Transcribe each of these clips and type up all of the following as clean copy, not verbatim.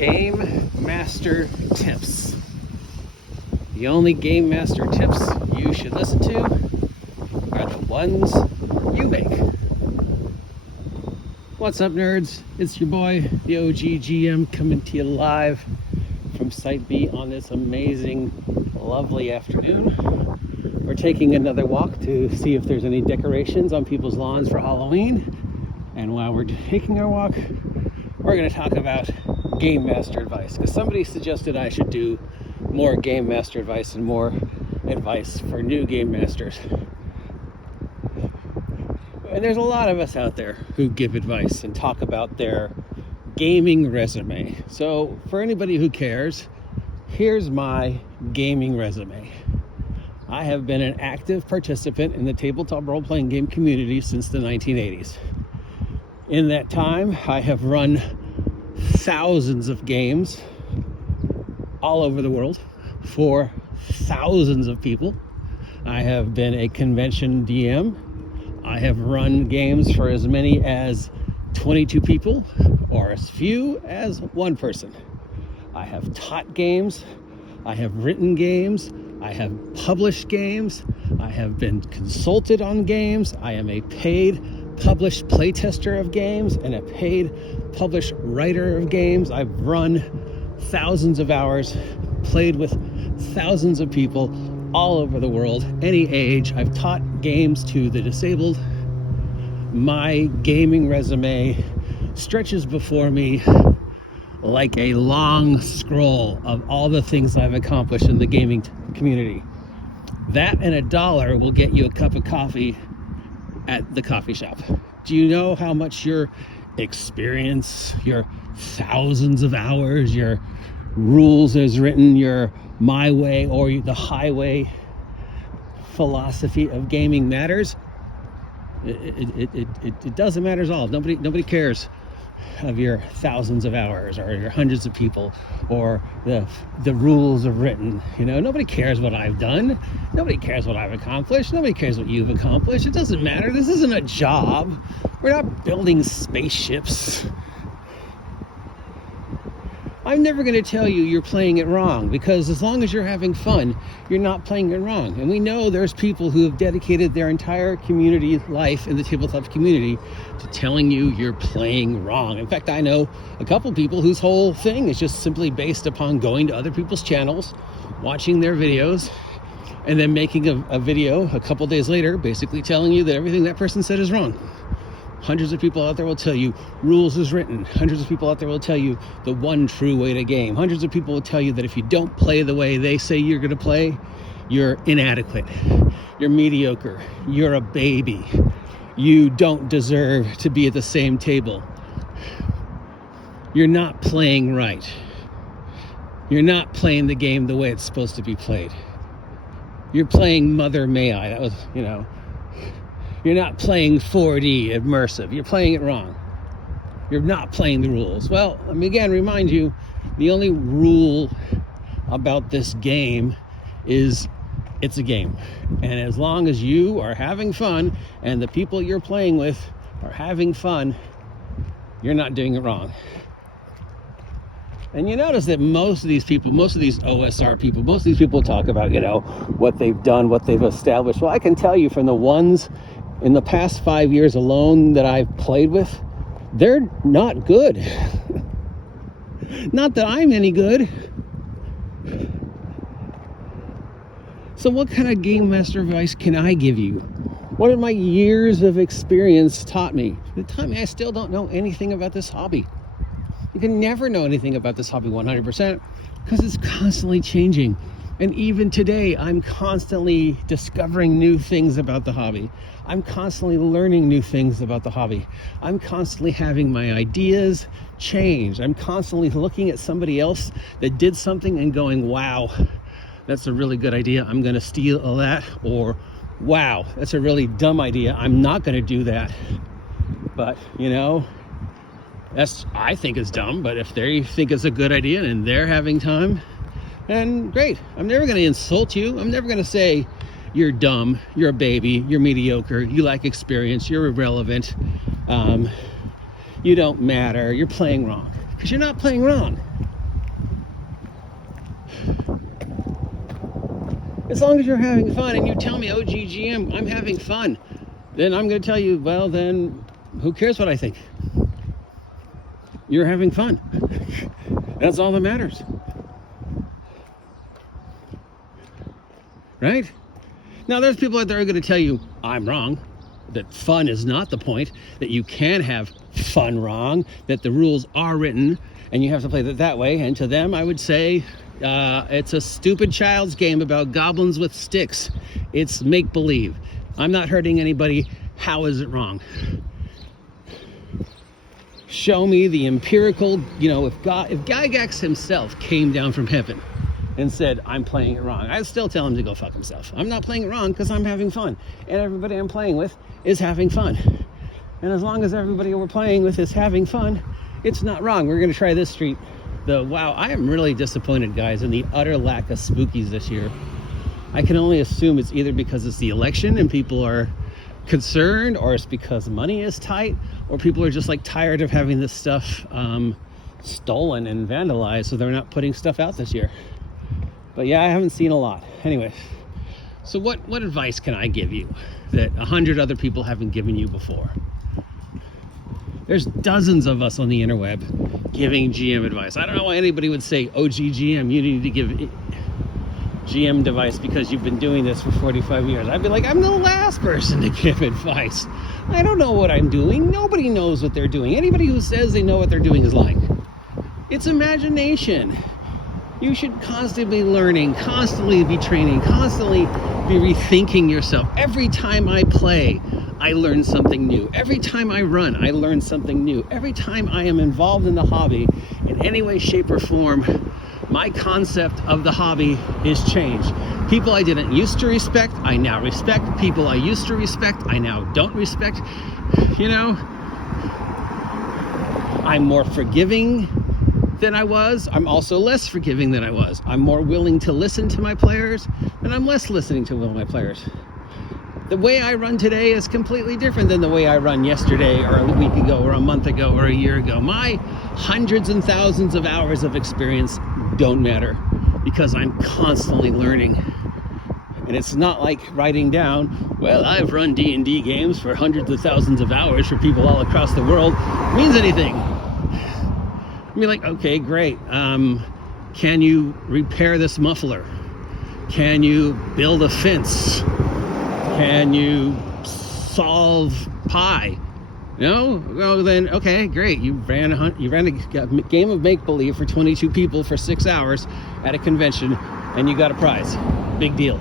Game Master Tips. The only Game Master tips you should listen to are the ones you make. What's up, nerds? It's your boy, the OG GM, coming to you live from Site B on this amazing, lovely afternoon. We're taking another walk to see if there's any decorations on people's lawns for Halloween. And while we're taking our walk, we're going to talk about Game Master advice, because somebody suggested I should do more Game Master advice and more advice for new Game Masters. And there's a lot of us out there who give advice and talk about their gaming resume. So for anybody who cares, here's my gaming resume. I have been an active participant in the tabletop role-playing game community since the 1980s. In that time, I have run thousands of games all over the world for thousands of people. I have been a convention DM. I have run games for as many as 22 people or as few as one person. I have taught games. I have written games. I have published games. I have been consulted on games. I am a paid published playtester of games and a paid published writer of games. I've run thousands of hours, played with thousands of people all over the world, any age. I've taught games to the disabled. My gaming resume stretches before me like a long scroll of all the things I've accomplished in the gaming community. That and $1 will get you a cup of coffee at the coffee shop. Do you know how much your experience, your thousands of hours, your rules as written, your my way or the highway philosophy of gaming matters? It doesn't matter at all. Nobody cares of your thousands of hours or your hundreds of people or the rules of written. You know, nobody cares what I've done. Nobody cares what I've accomplished. Nobody cares what you've accomplished. It doesn't matter. This isn't a job. We're not building spaceships. I'm never going to tell you you're playing it wrong, because as long as you're having fun, you're not playing it wrong. And we know there's people who have dedicated their entire community life in the tabletop community to telling you you're playing wrong. In fact, I know a couple people whose whole thing is just simply based upon going to other people's channels, watching their videos, and then making a video a couple days later basically telling you that everything that person said is wrong. Hundreds of people out there will tell you rules is written. Hundreds of people out there will tell you the one true way to game. Hundreds of people will tell you that if you don't play the way they say you're going to play, you're inadequate. You're mediocre. You're a baby. You don't deserve to be at the same table. You're not playing right. You're not playing the game the way it's supposed to be played. You're playing Mother May I. That was, you're not playing 4D immersive. You're playing it wrong. You're not playing the rules. Well, let me again remind you, the only rule about this game is it's a game. And as long as you are having fun and the people you're playing with are having fun, you're not doing it wrong. And you notice that most of these people, most of these OSR people, most of these people talk about, what they've done, what they've established. Well, I can tell you from the ones in the past 5 years alone that I've played with, they're not good. Not that I'm any good. So what kind of game master advice can I give you? What have my years of experience taught me? It taught me I still don't know anything about this hobby. You can never know anything about this hobby 100% because it's constantly changing. And even today, I'm constantly discovering new things about the hobby. I'm constantly learning new things about the hobby. I'm constantly having my ideas change. I'm constantly looking at somebody else that did something and going, wow, that's a really good idea. I'm going to steal that. Or, wow, that's a really dumb idea. I'm not going to do that. But, I think it's dumb. But if they think it's a good idea and they're having time, and great. I'm never going to insult you. I'm never going to say you're dumb, you're a baby, you're mediocre, you lack experience, you're irrelevant, you don't matter, you're playing wrong. Because you're not playing wrong. As long as you're having fun and you tell me, oh, GGM, I'm having fun, then I'm going to tell you, well, then who cares what I think? You're having fun. That's all that matters. Right? Now, there's people out there who are going to tell you I'm wrong, that fun is not the point, that you can have fun wrong, that the rules are written and you have to play it that way. And to them, I would say it's a stupid child's game about goblins with sticks. It's make-believe. I'm not hurting anybody. How is it wrong? Show me the empirical, if Gygax himself came down from heaven and said, I'm playing it wrong, I'd still tell him to go fuck himself. I'm not playing it wrong because I'm having fun. And everybody I'm playing with is having fun. And as long as everybody we're playing with is having fun, it's not wrong. We're going to try this street. Wow, I am really disappointed, guys, in the utter lack of spookies this year. I can only assume it's either because it's the election and people are concerned, or it's because money is tight, or people are just like tired of having this stuff stolen and vandalized, so they're not putting stuff out this year. But yeah, I haven't seen a lot. Anyway, so what advice can I give you that 100 other people haven't given you before? There's dozens of us on the interweb giving GM advice. I don't know why anybody would say, oh, GM, you need to give GM advice because you've been doing this for 45 years. I'd be like, I'm the last person to give advice. I don't know what I'm doing. Nobody knows what they're doing. Anybody who says they know what they're doing is lying. It's imagination. You should constantly be learning, constantly be training, constantly be rethinking yourself. Every time I play, I learn something new. Every time I run, I learn something new. Every time I am involved in the hobby in any way, shape, or form, my concept of the hobby is changed. People I didn't used to respect, I now respect. People I used to respect, I now don't respect. I'm more forgiving than I was. I'm also less forgiving than I was. I'm more willing to listen to my players, and I'm less listening to my players. The way I run today is completely different than the way I run yesterday or a week ago or a month ago or a year ago. My hundreds and thousands of hours of experience don't matter because I'm constantly learning. And it's not like writing down, well, I've run D&D games for hundreds of thousands of hours for people all across the world, means anything. I mean, like, okay, great. Can you repair this muffler? Can you build a fence? Can you solve pi? No? Well, then, okay, great. You ran a game of make-believe for 22 people for 6 hours at a convention, and you got a prize. Big deal.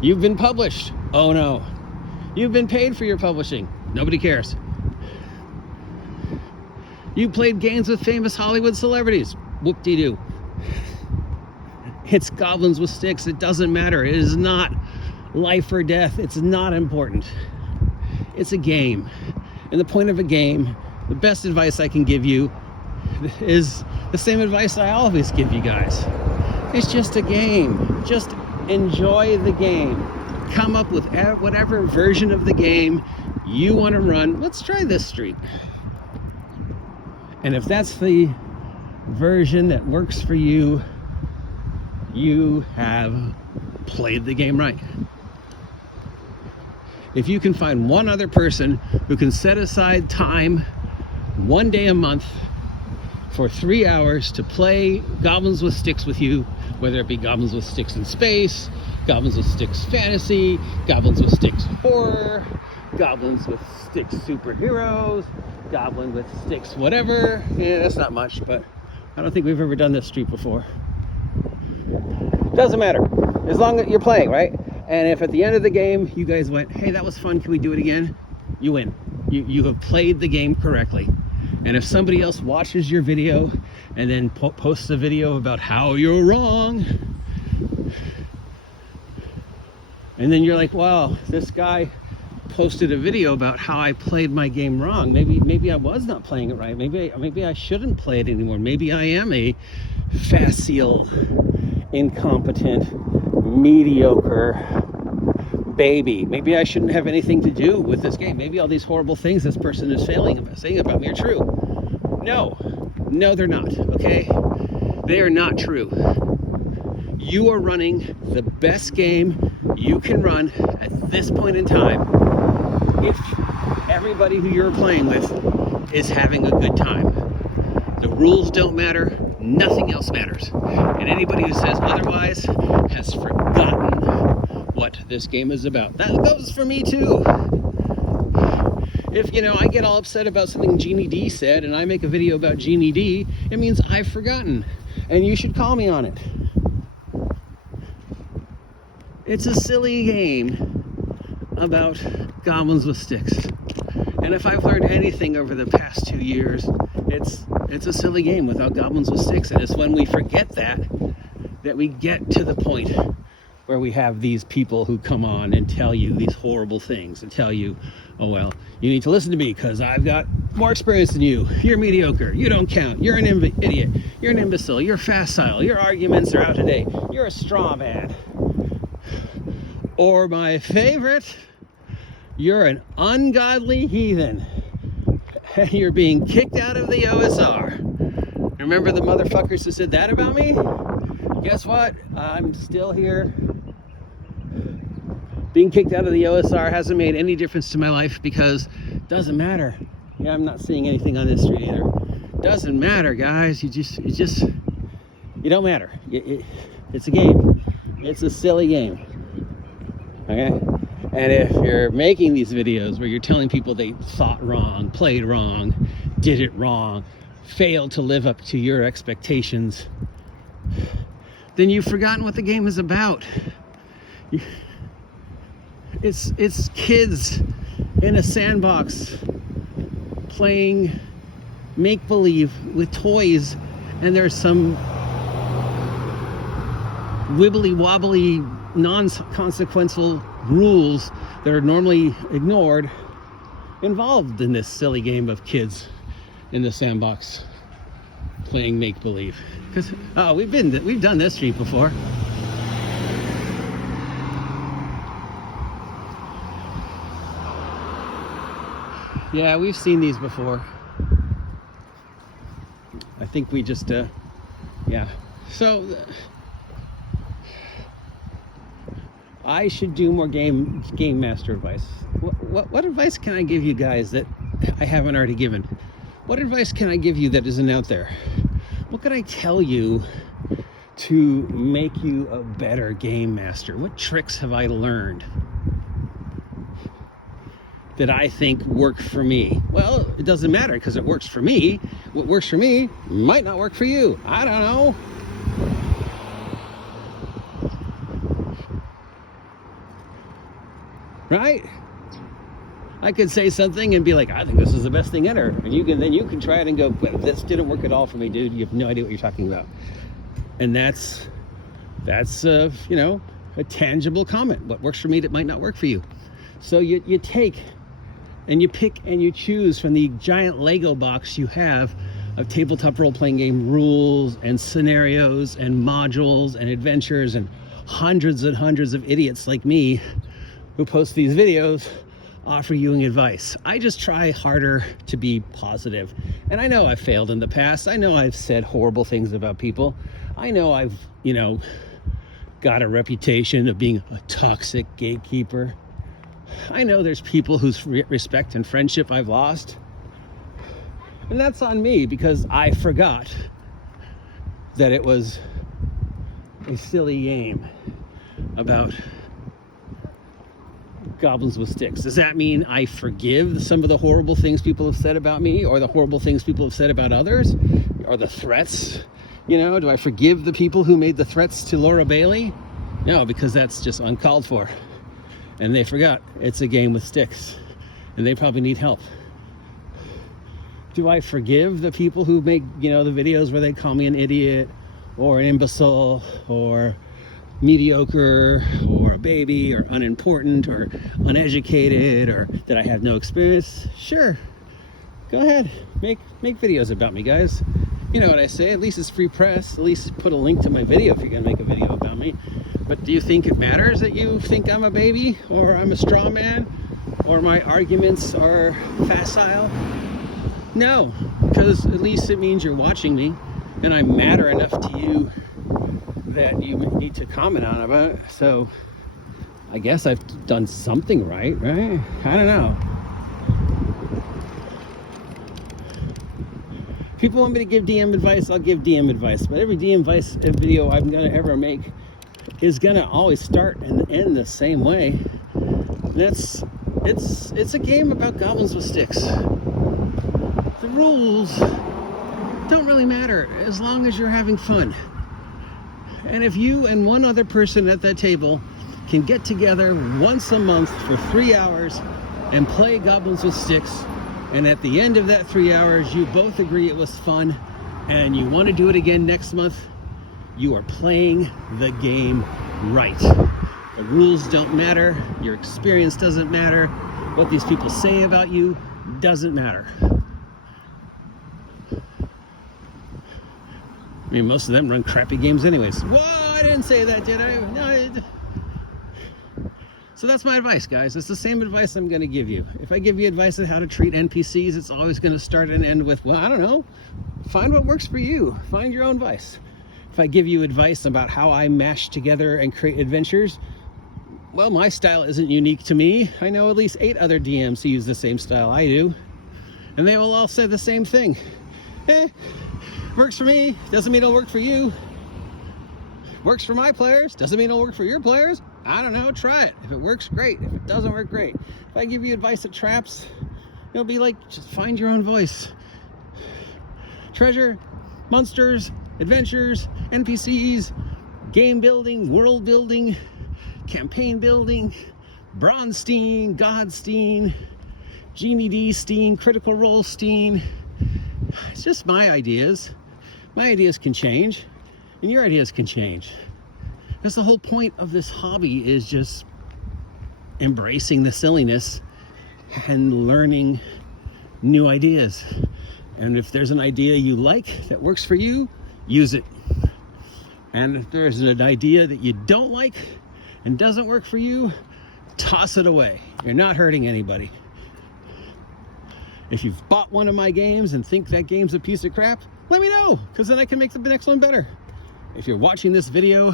You've been published. Oh, no. You've been paid for your publishing. Nobody cares. You played games with famous Hollywood celebrities. Whoop-de-doo. It's goblins with sticks. It doesn't matter. It is not life or death. It's not important. It's a game. And the point of a game, the best advice I can give you is the same advice I always give you guys. It's just a game. Just enjoy the game. Come up with whatever version of the game you want to run. Let's try this street. And if that's the version that works for you, you have played the game right. If you can find one other person who can set aside time, one day a month, for 3 hours to play Goblins with Sticks with you, whether it be Goblins with Sticks in space, Goblins with Sticks fantasy, Goblins with Sticks horror, Goblins with Sticks superheroes, Goblin with Sticks whatever. Yeah, that's not much, but I don't think we've ever done this street before. Doesn't matter, as long as you're playing, right? And if at the end of the game you guys went, hey, that was fun, can we do it again? You win. You have played the game correctly. And if somebody else watches your video and then posts a video about how you're wrong, and then you're like, wow, this guy posted a video about how I played my game wrong. Maybe I was not playing it right. Maybe I shouldn't play it anymore. Maybe I am a facile, incompetent, mediocre baby. Maybe I shouldn't have anything to do with this game. Maybe all these horrible things this person is saying about me are true. No, they're not, okay? They are not true. you are running the best game you can run at this point in time if everybody who you're playing with is having a good time. The rules don't matter, nothing else matters. And anybody who says otherwise has forgotten what this game is about. That goes for me too. If, I get all upset about something Jeannie D said and I make a video about Jeannie D, it means I've forgotten. And you should call me on it. It's a silly game about goblins with sticks. And if I've learned anything over the past 2 years, it's a silly game without goblins with sticks. And it's when we forget that we get to the point where we have these people who come on and tell you these horrible things and tell you, oh, well, you need to listen to me because I've got more experience than you. You're mediocre. You don't count. You're an idiot. You're an imbecile. You're facile. Your arguments are out of date. You're a straw man. Or my favorite, you're an ungodly heathen. And you're being kicked out of the OSR. Remember the motherfuckers who said that about me? Guess what? I'm still here. Being kicked out of the OSR hasn't made any difference to my life because it doesn't matter. Yeah, I'm not seeing anything on this street either. Doesn't matter, guys. You don't matter. It's a game. It's a silly game. Okay? And if you're making these videos where you're telling people they thought wrong, played wrong, did it wrong, failed to live up to your expectations, then you've forgotten what the game is about. It's kids in a sandbox playing make-believe with toys, and there's some wibbly-wobbly, non-consequential rules that are normally ignored involved in this silly game of kids in the sandbox playing make-believe. Because we've done this street before. Yeah, we've seen these before. I think we just yeah. So I should do more game master advice. What advice can I give you guys that I haven't already given? What advice can I give you that isn't out there? What can I tell you to make you a better game master? What tricks have I learned that I think work for me? Well, it doesn't matter because it works for me. What works for me might not work for you. I don't know. Right? I could say something and be like, I think this is the best thing ever. And you can try it and go, well, this didn't work at all for me, dude. You have no idea what you're talking about. And that's a tangible comment. What works for me that might not work for you. So you take and you pick and you choose from the giant Lego box you have of tabletop role-playing game rules and scenarios and modules and adventures and hundreds and hundreds of idiots like me who post these videos offer you advice. I just try harder to be positive. And I know I've failed in the past. I know I've said horrible things about people. I know I've, got a reputation of being a toxic gatekeeper. I know there's people whose respect and friendship I've lost. And that's on me because I forgot that it was a silly game about goblins with sticks. Does that mean I forgive some of the horrible things people have said about me or the horrible things people have said about others or the threats? Do I forgive the people who made the threats to Laura Bailey? No, because that's just uncalled for. And they forgot it's a game with sticks and they probably need help. Do I forgive the people who make, the videos where they call me an idiot or an imbecile or mediocre or a baby or unimportant or uneducated or that I have no experience? Sure. Go ahead. Make videos about me, guys. You know what I say. At least it's free press. At least put a link to my video if you're going to make a video about me. But do you think it matters that you think I'm a baby or I'm a straw man or my arguments are facile? No, because at least it means you're watching me and I matter enough to you that you need to comment on about it. So I guess I've done something right? I don't know. People want me to give DM advice, I'll give DM advice. But every DM advice video I'm gonna ever make is gonna always start and end the same way. And it's a game about goblins with sticks. The rules don't really matter as long as you're having fun. And if you and one other person at that table can get together once a month for 3 hours and play goblins with sticks, and at the end of that 3 hours you both agree it was fun and you want to do it again next month, you are playing the game right. The rules don't matter, your experience doesn't matter, what these people say about you doesn't matter. I mean, most of them run crappy games anyways. Whoa, I didn't say that, did I? No. So that's my advice, guys. It's the same advice I'm going to give you. If I give you advice on how to treat NPCs, it's always going to start and end with, well, I don't know. Find what works for you. Find your own advice. If I give you advice about how I mash together and create adventures, well, my style isn't unique to me. I know at least 8 other DMs who use the same style I do. And they will all say the same thing. Works for me, doesn't mean it'll work for you. Works for my players, doesn't mean it'll work for your players. I don't know, try it. If it works, great. If it doesn't work, great. If I give you advice that traps, it'll be like, just find your own voice. Treasure, monsters, adventures, NPCs, game building, world building, campaign building, Bronstein, Godstein, Genie D-Stein, Critical Role Stein. It's just my ideas. My ideas can change, and your ideas can change. Because the whole point of this hobby is just embracing the silliness and learning new ideas. And if there's an idea you like that works for you, use it. And if there's an idea that you don't like and doesn't work for you, toss it away. You're not hurting anybody. If you've bought one of my games and think that game's a piece of crap, let me know, because then I can make the next one better. If you're watching this video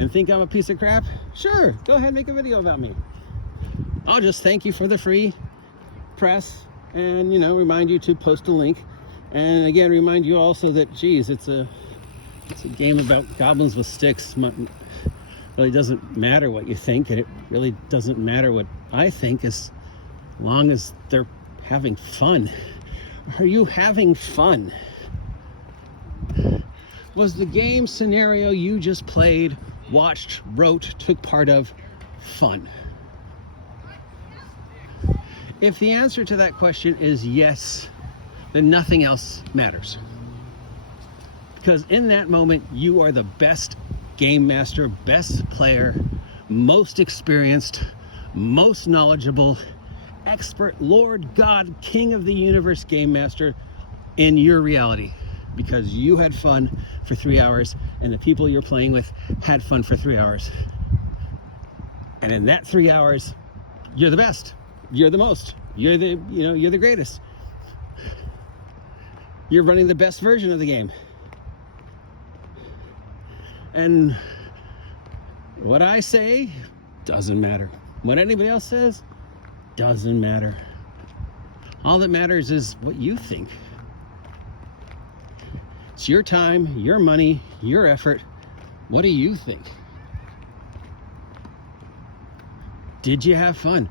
and think I'm a piece of crap, sure, go ahead and make a video about me. I'll just thank you for the free press and, remind you to post a link. And again, remind you also that, geez, it's a game about goblins with sticks. It really doesn't matter what you think, and it really doesn't matter what I think, as long as they're having fun. Are you having fun? Was the game scenario you just played, watched, wrote, took part of fun? If the answer to that question is yes, then nothing else matters. Because in that moment, you are the best game master, best player, most experienced, most knowledgeable, expert, Lord God, King of the Universe game master in your reality, because you had fun for 3 hours and the people you're playing with had fun for 3 hours. And in that 3 hours, you're the best, you're the most, you're the greatest. You're running the best version of the game. And what I say doesn't matter. What anybody else says doesn't matter. All that matters is what you think. It's your time, your money, your effort. What do you think? Did you have fun?